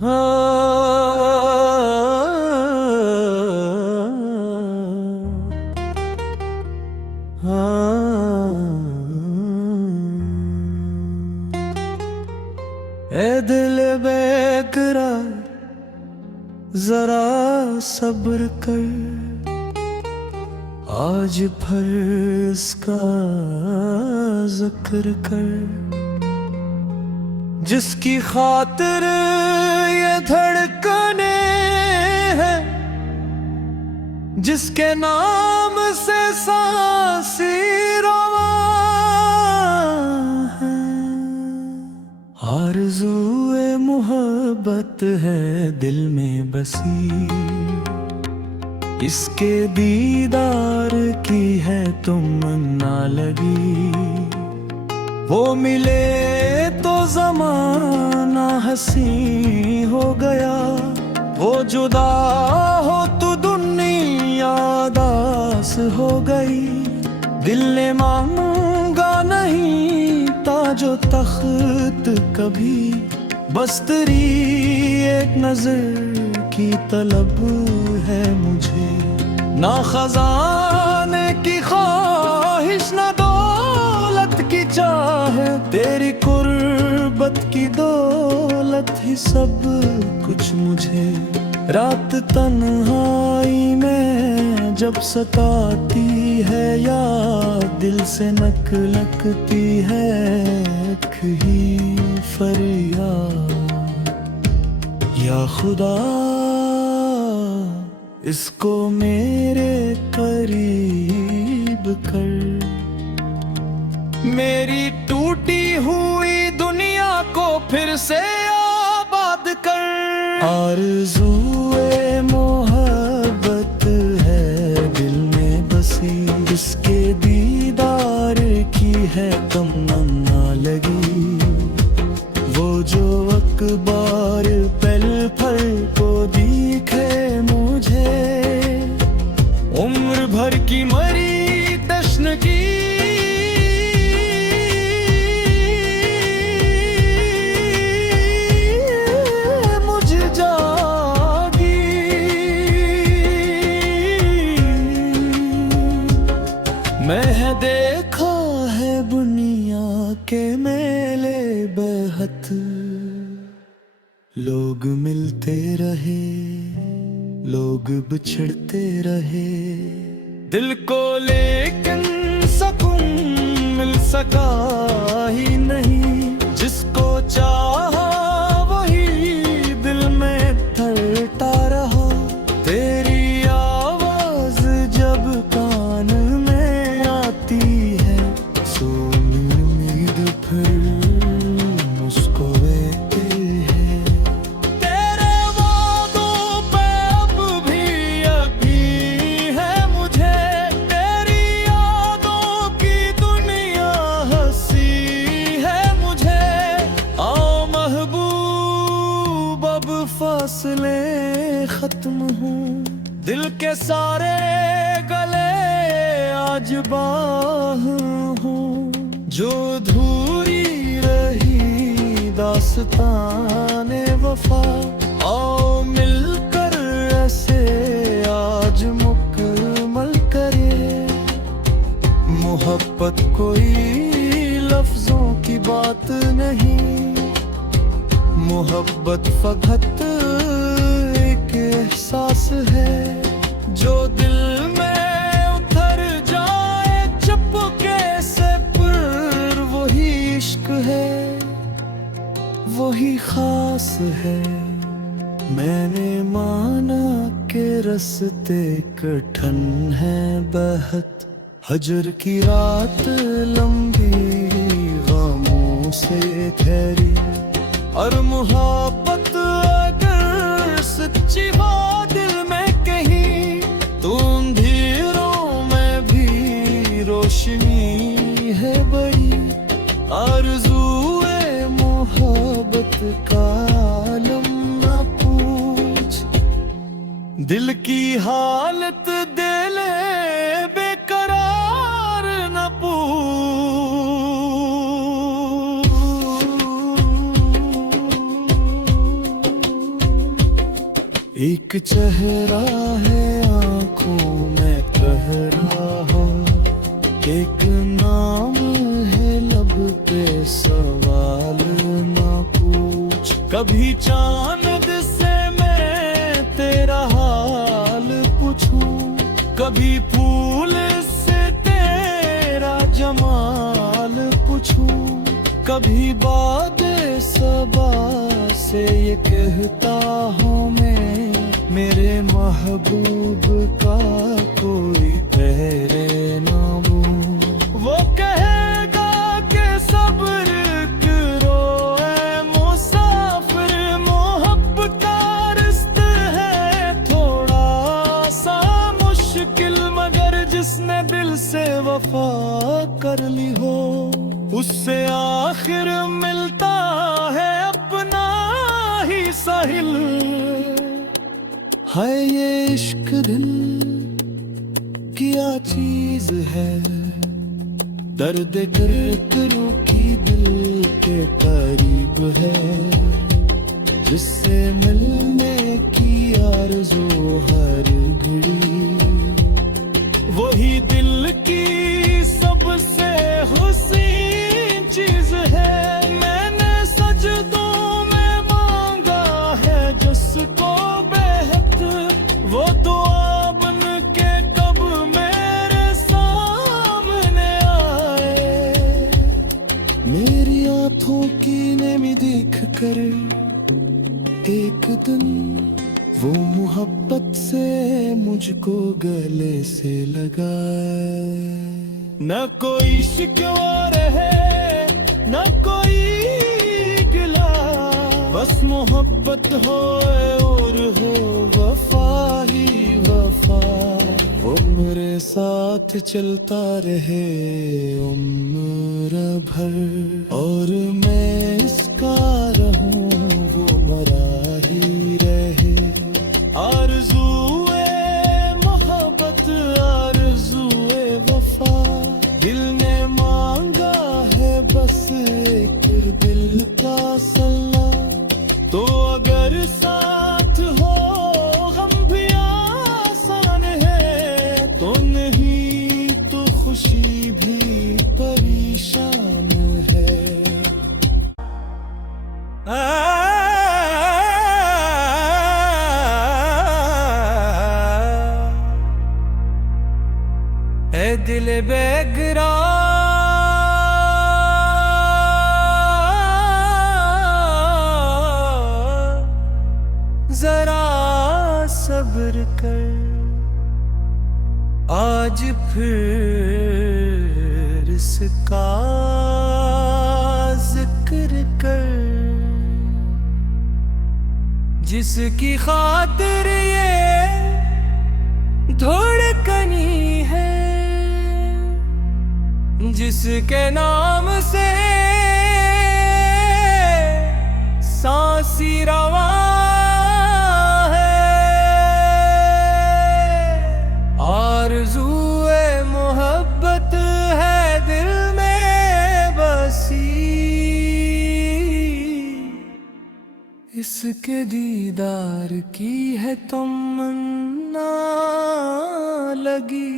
ए दिल बेकरार जरा सब्र कर, आज फर्ज का जिक्र कर। जिसकी खातिर ये धड़कने हैं, जिसके नाम से सांसी रवा है, आरज़ूए मोहब्बत है दिल में बसी। इसके दीदार की है तमन्ना लगी। वो मिले तो ज़माना हंसी हो गया, वो जुदा हो तो दुनिया दास हो गई। दिल ने मांगा नहीं ताजो तख्त कभी, बस तेरी एक नजर की तलब है मुझे। ना खजाने की ख्वाहिश, ना दौलत की चाह, तेरी कुर्बत की दौलत ही सब कुछ मुझे। रात तन्हाई में जब सताती है याद, दिल से नक लगती है एक ही फरियाद। या खुदा इसको मेरे करीब कर, मेरी टूटी हुई दुनिया को फिर से आबाद कर। आरज़ूए मोहब्बत है दिल में बसी, इसके दीदार की है तमन्ना लगी। वो जो अखबार पल पल को दिखे मुझे, उम्र भर की मरी तश्नगी मुझ जागी। मैं देखा है दुनिया के मेले बेहद, लोग मिलते रहे लोग बिछड़ते रहे। दिल को लेकिन सुकून मिल सका ही नहीं, जिसको चाहा वही दिल में थरता रहा। तेरी आवाज जब कान में आती है, सोनी उम्मीद फिर फासले खत्म हूँ। दिल के सारे गले आज बाह हूँ, जो अधूरी रही दास्ताने वफा। आओ मिलकर ऐसे आज मुकम्मल करे। मोहब्बत कोई लफ्जों की बात नहीं, मोहब्बत फकत एक एहसास है, जो दिल में उतर जाए चुपके से। पर वही इश्क है, वही खास है। मैंने माना के रस्ते कठिन है बेहद, हजर की रात लंबी गमों से ठहरी। और मोहब्बत अगर सच्ची हो दिल में कहीं, तो अंधेरों में भी रोशनी है बड़ी। आरज़ूए मोहब्बत का आलम न पूछ, दिल की हालत दिल बेकरार न पूछ। एक चेहरा है आंखों में कह रहा, एक नाम है लब पे सवाल ना पूछ। कभी चांद से मैं तेरा हाल पूछूं, कभी फूल से तेरा जमाल पूछूं, कभी बाद सबा से ये कहता हूँ मैं मेरे महबूब का कोई तेरे नामों। वो कहेगा कि सब्र करो ऐ मुसाफिर, मोहब्बत का रिश्ता है थोड़ा सा मुश्किल, मगर जिसने दिल से वफा कर ली हो उससे आखिर मिलता है अपना ही साहिल। है ये इश्क दिल क्या चीज है, दर्द करूं की दिल के करीब है, जिससे मिलने की आरज़ू हर घड़ी, वही दिल की सबसे हुस्न चीज है। मैंने सजदों में मांगा है जिसको बेहद, वो दुआ बन के कब मेरे सामने आए। मेरी आंखों की नेमी देख कर एक दिन वो मोहब्बत से मुझको गले से लगाए। न कोई शिकवा रहे न कोई गिला, बस मोहब्बत हो और हो वफा ही वफा। वो मेरे साथ चलता रहे उम्र भर और मैं इसका रहूं वो मरा ही रहे। आरज़ूए मोहब्बत आरज़ूए वफा, दिल ने मांगा है बस एक दिल का सल्ला। तो अगर साथ हो गम भी आसान है, तो नहीं तो खुशी भी परेशान है। ए दिल बेगरा जरा सब्र कर, आज फिर इसका जिक्र कर, जिसकी खातिर ये धड़कनी है, जिसके नाम से सांसी रवा है। आरज़ूए मोहब्बत है दिल में बसी, इसके दीदार की है तमन्ना लगी।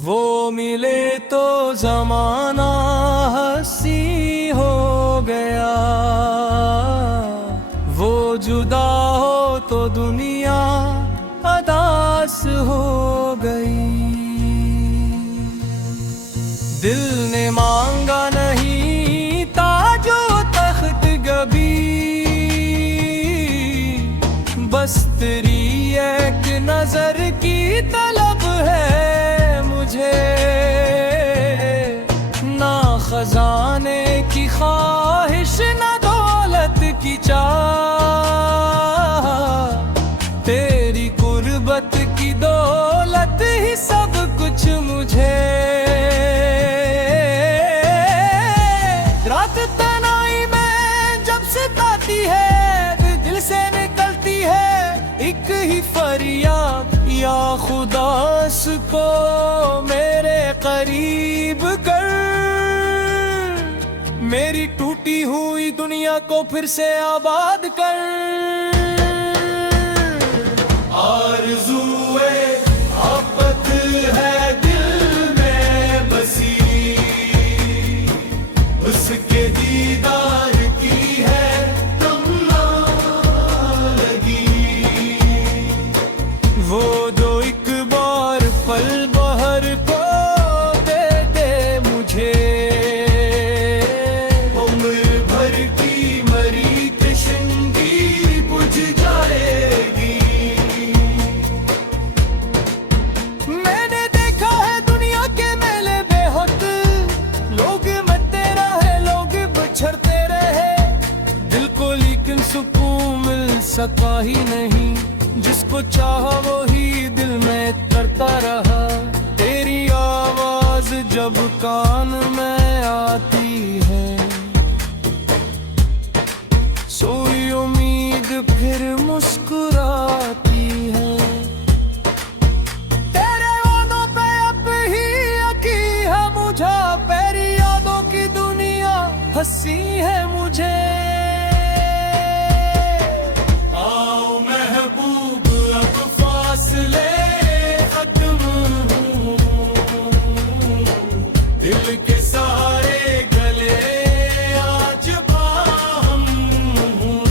वो मिले तो जमाना हंसी हो गया, वो जुदा हो तो दुनिया अदास हो गई। दिल ने मांगा नहीं ताजो तख्त गबी, बस तेरी एक नजर की तलब है मुझे। ना खजाने की ख्वाहिश ना दौलत की चाह, तेरी कुर्बत की दौलत ही सब कुछ मुझे। रात तनाई में जब सताती है, दिल से निकलती है एक ही फरियाद, या खुदा इसको मेरे करीब कर। मेरी टूटी हुई दुनिया को फिर से आबाद कर। आरज़ूए मोहब्बत है दिल में बसी, उसके दीदार की है तमन्ना लगी। वो जो एक बार पल बहर को दे दे मुझे, उम्र भर की मरी तशंगी बुझ जाएगी। मैंने देखा है दुनिया के मेले बेहोत, लोग मरते रहे लोग बिछड़ते रहे, दिल को लेकिन सुकून मिल सका ही नहीं। जिसको चाहा वो ही दिल में करता रहा। तेरी आवाज जब कान में आती है, सोई उम्मीद फिर मुस्कुराती है। तेरे वादों पे अब ही यकीन है मुझे, तेरी यादों की दुनिया हंसी है मुझे। आओ महबूब अब फासले खत्म हूँ, दिल के सहारे गले आज बाहम हूँ।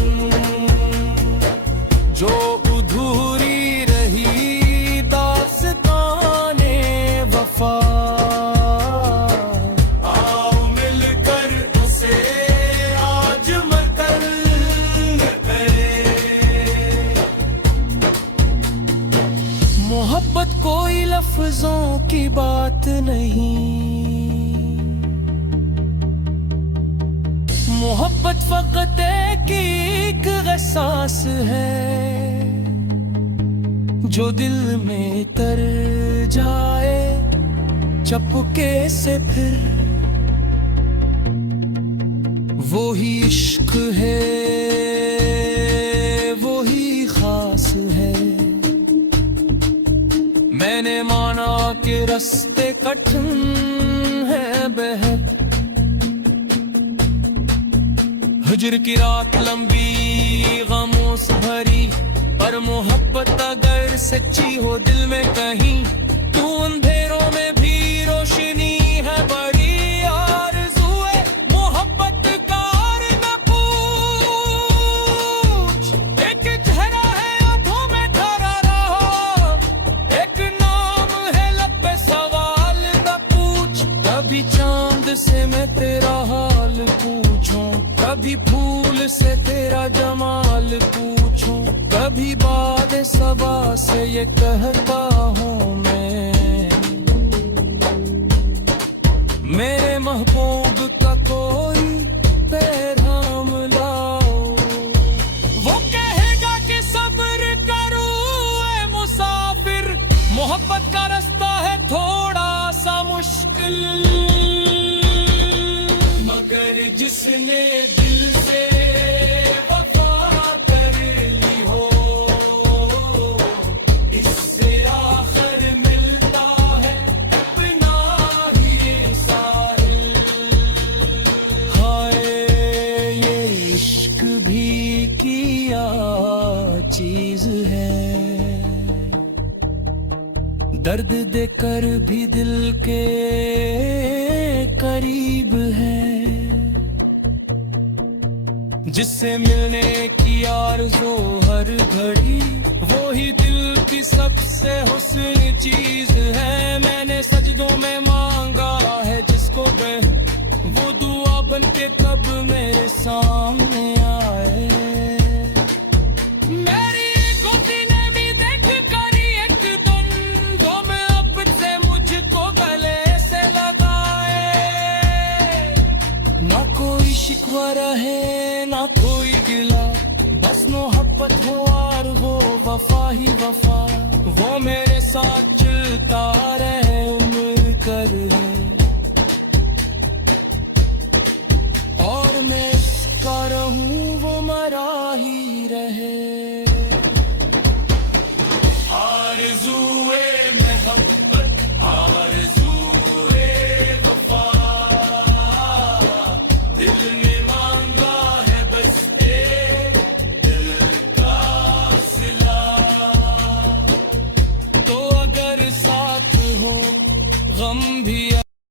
जो अधूरी रही दास्ताने वफा, आओ मिलकर उसे आज मकल करें। मोहब्बत कोई लफ्जों की बात नहीं, मोहब्बत फकत एक एहसास है, जो दिल में तर जाए चपके से फिर वो ही इश्क है, वो ही खास है। मैंने माना कि रास्ते कठिन है बेहद, हिजर की रात लंबी गमों से भरी, पर मोहब्बत अगर सच्ची हो दिल में कहीं, तू अंधेरों में भी रोशनी है बड़ी। आरज़ूए मोहब्बत का और न पूछ, एक चेहरा है आंखों में धरा रहा, एक नाम है लब पे सवाल न पूछ। कभी चांद से मैं तेरा हाल पूछूं, कभी फूल से तेरा जमाल पूछूं, कभी बाद सबा से ये कहता हूँ मैं, मेरे महबूब का कोई पैगाम लाओ। वो कहेगा कि सब्र करो ऐ मुसाफिर, मोहब्बत का रास्ता है थोड़ा सा मुश्किल, मगर जिसने दिल से वफा कर ली हो, इससे आखिर मिलता है अपना ही साहिल। हाय ये इश्क भी किया चीज है, दर्द देकर भी दिल के करीब है। जिससे मिलने की आरज़ू हर घड़ी, वो ही दिल की सबसे हुस्न चीज है। मैंने सजदों में मांगा है जिसको वो दुआ बन के कब मेरे सामने आए। मेरी गोदी ने भी देख करी एक दिन, वो मैं अब से मुझको गले से लगाए। ना कोई शिकवा रहे ना कोई गिला, बस मोहब्बत हो और हो वफा ही वफा। वो मेरे साथ चलता रहे उम्र कर है, और मैं इसका रहूं वो मरा ही रहे। आरज़ू